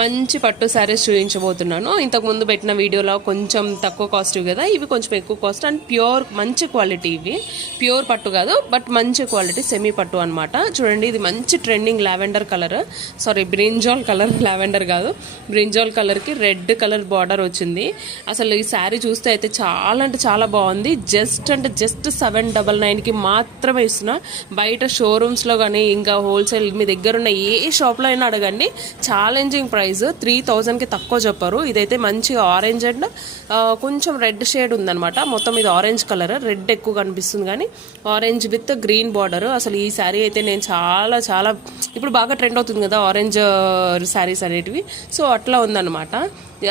మంచి పట్టు శారీస్ చూపించబోతున్నాను. ఇంతకు ముందు పెట్టిన వీడియోలో కొంచెం తక్కువ కాస్ట్ కదా, ఇవి కొంచెం ఎక్కువ కాస్ట్ అండ్ ప్యూర్ మంచి క్వాలిటీ. ఇవి ప్యూర్ పట్టు కాదు బట్ మంచి క్వాలిటీ సెమీ పట్టు అనమాట. చూడండి ఇది మంచి trending lavender colour, sorry brinjal colour, lavender కాదు బ్రింజాల్ కలర్కి రెడ్ కలర్ బార్డర్ వచ్చింది. అసలు ఈ శారీ చూస్తే అయితే చాలా అంటే చాలా బాగుంది. జస్ట్ 799కి మాత్రమే ఇస్తున్నా. బయట షోరూమ్స్లో కానీ ఇంకా హోల్సేల్ మీ దగ్గర ఉన్న ఏ షాప్లో అయినా అడగండి, ఛాలెంజింగ్ ప్రైస్ 3000కి తక్కువ చెప్పారు. ఇదైతే మంచిగా ఆరెంజ్ అండ్ కొంచెం రెడ్ షేడ్ ఉందనమాట. మొత్తం ఇది ఆరెంజ్ కలర్, రెడ్ ఎక్కువ కనిపిస్తుంది కానీ ఆరెంజ్ విత్ గ్రీన్ బార్డర్. అసలు ఈ శారీ అయితే నేను చాలా చాలా ఇప్పుడు బాగా ట్రెండ్ అవుతుంది కదా ఆరెంజ్ శారీస్ అనేటివి, సో అట్లా ఉందన్నమాట.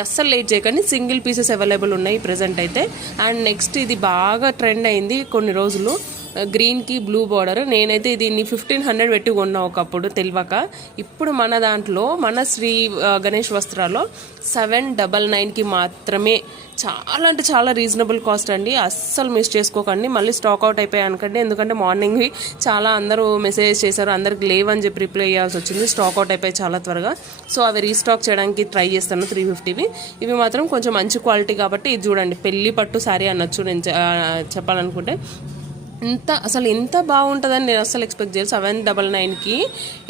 అస్సలు లేట్ చేయకండి, సింగిల్ పీసెస్ అవైలబుల్ ఉన్నాయి ప్రజెంట్ అయితే. అండ్ నెక్స్ట్ ఇది బాగా ట్రెండ్ అయింది కొన్ని రోజులు, గ్రీన్కి బ్లూ బార్డర్. నేనైతే దీన్ని 1500 పెట్టి కొన్నా ఒకప్పుడు తెలియక. ఇప్పుడు మన దాంట్లో మన శ్రీ గణేష్ వస్త్రాల్లో 799కి మాత్రమే. చాలా అంటే చాలా రీజనబుల్ కాస్ట్ అండి, అస్సలు మిస్ చేసుకోకండి. మళ్ళీ స్టాక్ అవుట్ అయిపోయాయి అనకండి, ఎందుకంటే మార్నింగ్ చాలా అందరూ మెసేజ్ చేశారు, అందరికి లేవని చెప్పి రిప్లై చేయాల్సి వచ్చింది. స్టాక్ అవుట్ అయిపోయి చాలా త్వరగా, సో అవి రీస్టాక్ చేయడానికి ట్రై చేస్తాను 350వి. ఇవి మాత్రం కొంచెం మంచి క్వాలిటీ కాబట్టి ఇది చూడండి, పెళ్లి పట్టు శారీ అనొచ్చు నేను చెప్పాలనుకుంటే. అసలు ఎంత బాగుంటుందని నేను అస్సలు ఎక్స్పెక్ట్ చేయాలి. 799కి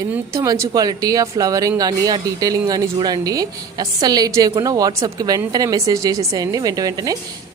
ఎంత మంచి క్వాలిటీ, ఆ ఫ్లవరింగ్ కానీ ఆ డీటెయిలింగ్ కానీ చూడండి. అస్సలు లేట్ చేయకుండా వాట్సాప్కి వెంటనే మెసేజ్ చేసేసేయండి, వెంటనే